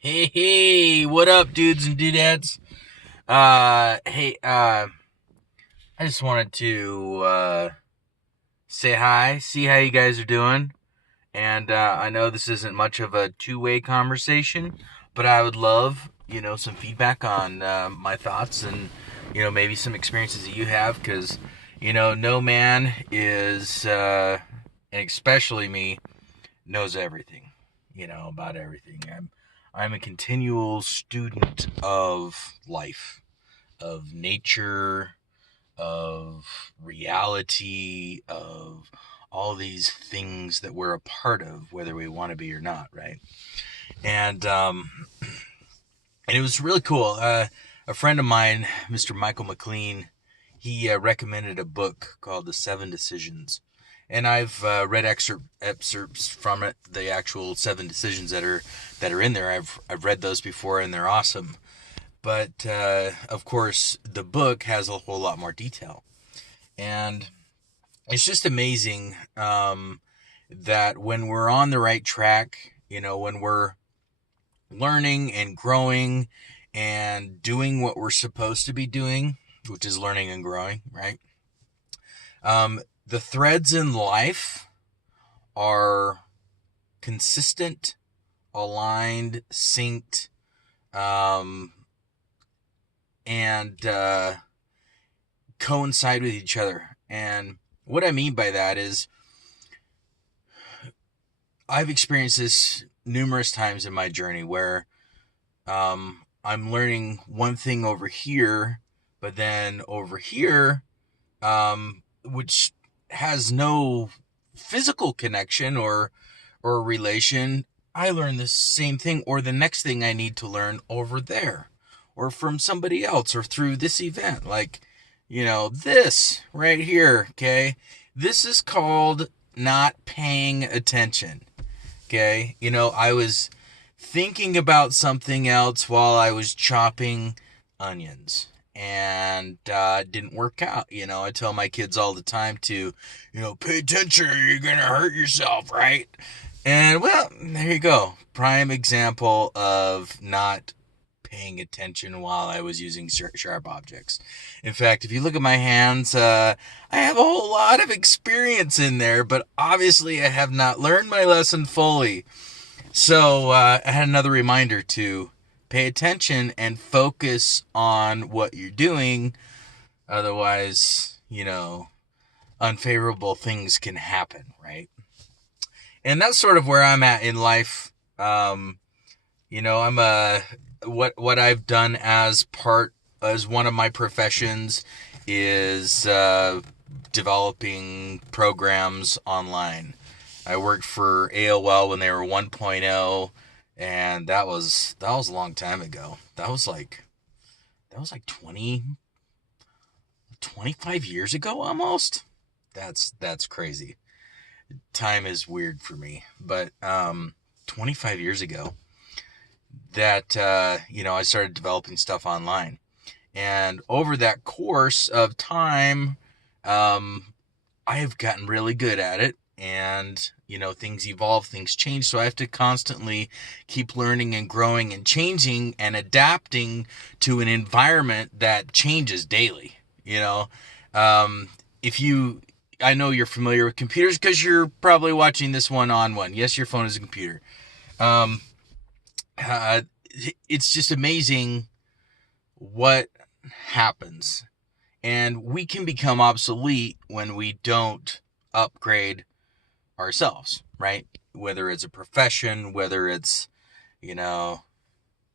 Hey, what up, dudes and dudettes? I just wanted to say hi, see how you guys are doing, and I know this isn't much of a two-way conversation, but I would love, some feedback on my thoughts and, maybe some experiences that you have, because, no man is, and especially me, knows everything, about everything. I'm a continual student of life, of nature, of reality, of all these things that we're a part of, whether we want to be or not, right? And and it was really cool. A friend of mine, Mr. Michael McLean, he recommended a book called The Seven Decisions, and I've read excerpts from it, the actual seven decisions that are in there. I've read those before, and they're awesome. But of course, the book has a whole lot more detail, and it's just amazing that when we're on the right track, when we're learning and growing and doing what we're supposed to be doing, which is learning and growing, right? The threads in life are consistent, aligned, synced, um, and coincide with each other. And what I mean by that is I've experienced this numerous times in my journey where I'm learning one thing over here, but then over here, which has no physical connection or relation, I learn the same thing or the next thing I need to learn over there or from somebody else or through this event. Like, this right here, okay? This is called not paying attention, okay? I was thinking about something else while I was chopping onions and didn't work out. I tell my kids all the time to, pay attention or you're going to hurt yourself, right? And well, there you go. Prime example of not paying attention while I was using sharp objects. In fact, if you look at my hands, I have a whole lot of experience in there, but obviously I have not learned my lesson fully. So I had another reminder to pay attention and focus on what you're doing. Otherwise, unfavorable things can happen, right? And that's sort of where I'm at in life. I'm what I've done as one of my professions is developing programs online. I worked for AOL when they were 1.0, and that was a long time ago. That was like 25 years ago almost. That's crazy. Time is weird for me, but 25 years ago that I started developing stuff online. And over that course of time, I have gotten really good at it. And, things evolve, things change. So I have to constantly keep learning and growing and changing and adapting to an environment that changes daily. If you, I know you're familiar with computers because you're probably watching this one on one. Yes, your phone is a computer. Um, uh, it's just amazing what happens. And we can become obsolete when we don't upgrade ourselves, right? Whether it's a profession, whether it's,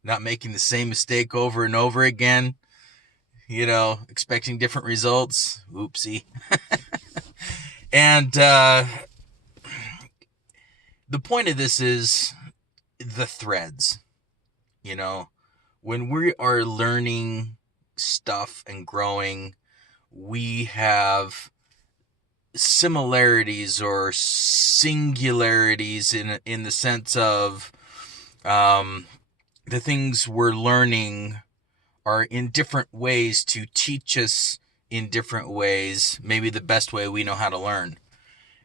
not making the same mistake over and over again, expecting different results. Oopsie. And the point of this is the threads, you know, when we are learning stuff and growing, we have similarities or singularities in the sense of the things we're learning are in different ways to teach us in different ways, maybe the best way we know how to learn.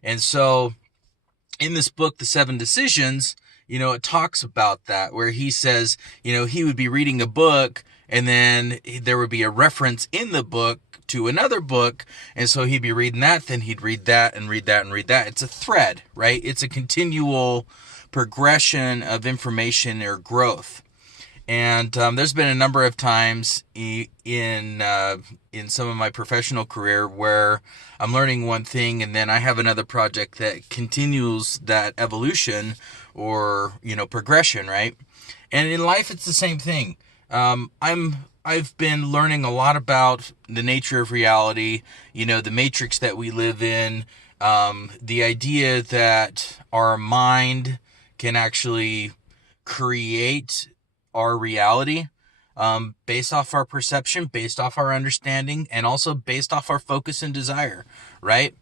And so in this book, The Seven Decisions, it talks about that, where he says, he would be reading a book and then there would be a reference in the book to another book. And so he'd be reading that, then he'd read that and read that and read that. It's a thread, right? It's a continual progression of information or growth. And there's been a number of times in some of my professional career where I'm learning one thing and then I have another project that continues that evolution or progression, right? And in life, it's the same thing. I've been learning a lot about the nature of reality, the matrix that we live in, the idea that our mind can actually create our reality, based off our perception, based off our understanding, and also based off our focus and desire, right?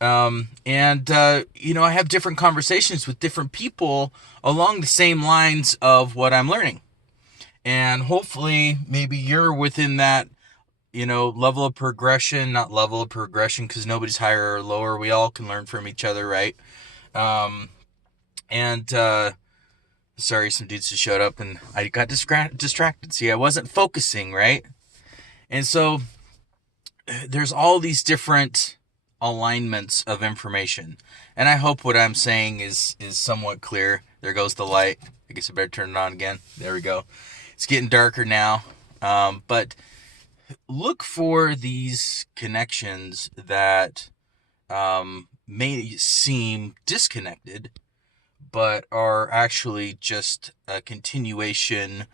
I have different conversations with different people along the same lines of what I'm learning. And hopefully maybe you're within that, level of progression, not level of progression, because nobody's higher or lower. We all can learn from each other, right? Um, and, Sorry, some dudes just showed up and I got distracted. See, I wasn't focusing, right? And so there's all these different alignments of information. And I hope what I'm saying is somewhat clear. There goes the light. I guess I better turn it on again. There we go. It's getting darker now. But look for these connections that may seem disconnected, but are actually just a continuation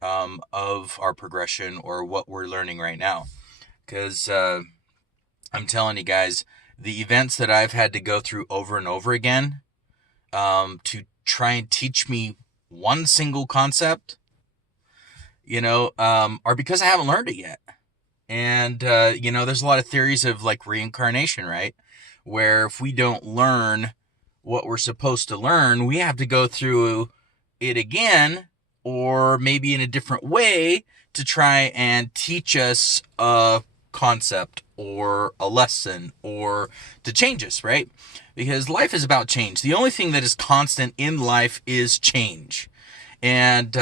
of our progression or what we're learning right now. Because I'm telling you guys, the events that I've had to go through over and over again to try and teach me one single concept, are because I haven't learned it yet. And, there's a lot of theories of like reincarnation, right? Where if we don't learn what we're supposed to learn, we have to go through it again, or maybe in a different way to try and teach us a concept or a lesson or to change us, right? Because life is about change. The only thing that is constant in life is change. And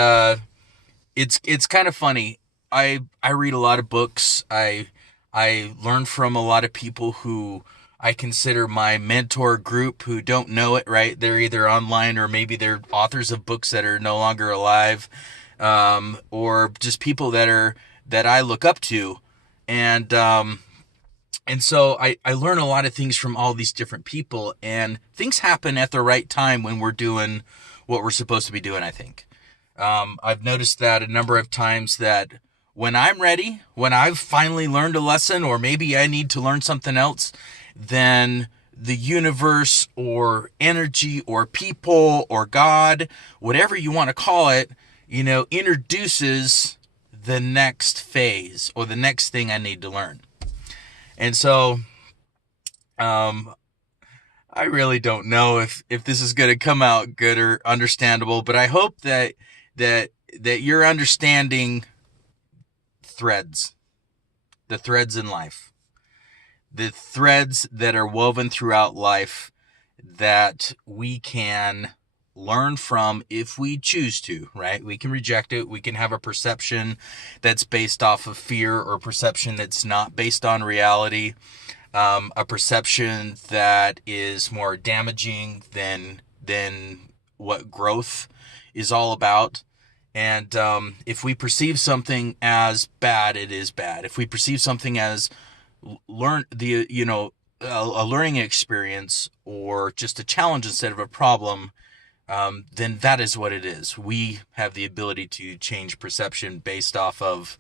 it's kind of funny. I read a lot of books. I learn from a lot of people who I consider my mentor group who don't know it, right? They're either online or maybe they're authors of books that are no longer alive, or just people that I look up to. And so I learn a lot of things from all these different people, and things happen at the right time when we're doing what we're supposed to be doing, I think. I've noticed that a number of times that when I'm ready, when I've finally learned a lesson, or maybe I need to learn something else, then the universe or energy or people or God, whatever you want to call it, introduces the next phase or the next thing I need to learn. And so, I really don't know if this is going to come out good or understandable, but I hope that you're understanding threads, the threads in life, the threads that are woven throughout life that we can learn from if we choose to, right? We can reject it. We can have a perception that's based off of fear or perception that's not based on reality. A perception that is more damaging than what growth is all about. And if we perceive something as bad, it is bad. If we perceive something as a learning experience or just a challenge instead of a problem, then that is what it is. We have the ability to change perception based off of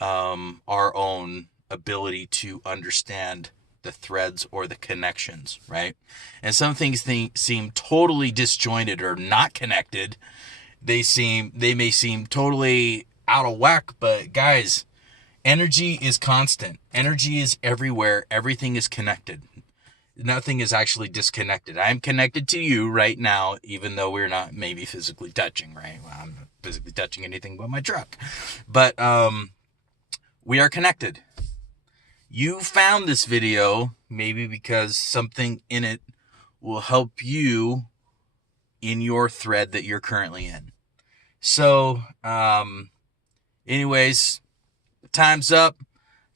our own ability to understand the threads or the connections, right? And some things seem totally disjointed or not connected. They may seem totally out of whack, but guys, energy is constant. Energy is everywhere. Everything is connected. Nothing is actually disconnected. I'm connected to you right now, even though we're not maybe physically touching, right? Well, I'm not physically touching anything but my truck. But we are connected. You found this video maybe because something in it will help you in your thread that you're currently in. So, anyways, time's up.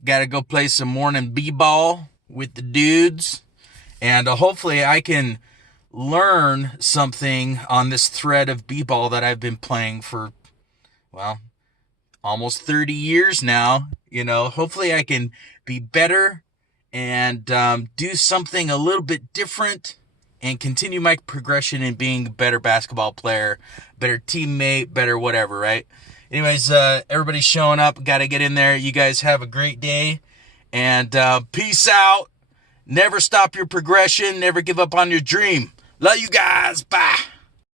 Got to go play some morning b-ball with the dudes. And hopefully I can learn something on this thread of b-ball that I've been playing for, well, almost 30 years now. Hopefully I can be better and do something a little bit different and continue my progression in being a better basketball player, better teammate, better whatever, right? Anyways, everybody's showing up. Got to get in there. You guys have a great day. And peace out. Never stop your progression. Never give up on your dream. Love you guys. Bye.